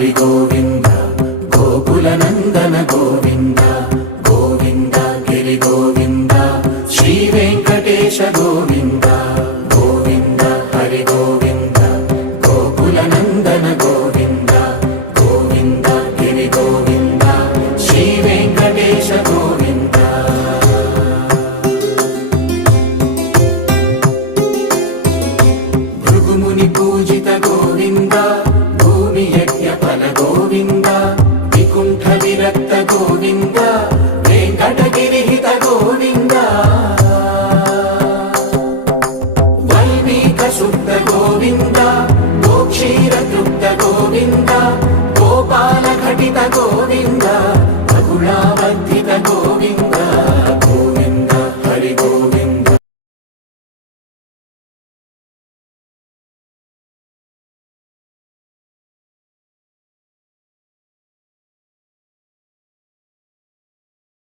హరి గోవింద గోకుల నందన గోవింద గోవింద గిరి గోవింద శ్రీ వెంకటేశ గోవింద గోవింద హరి గోవింద గోకుల నందన గోవింద గోవింద గిరి గోవింద శ్రీ వెంకటేశ గోవింద భృగుముని పూజిత గోవింద భూమి యజ్ఞ ఫల గోవింద వికుంఠ విరక్త గోవింద వెంకటగిరిహిత గోవింద వైదిక శుద్ధ గోవింద గోక్షీర తృప్త గోవింద గోపాల ఘటిత గోవింద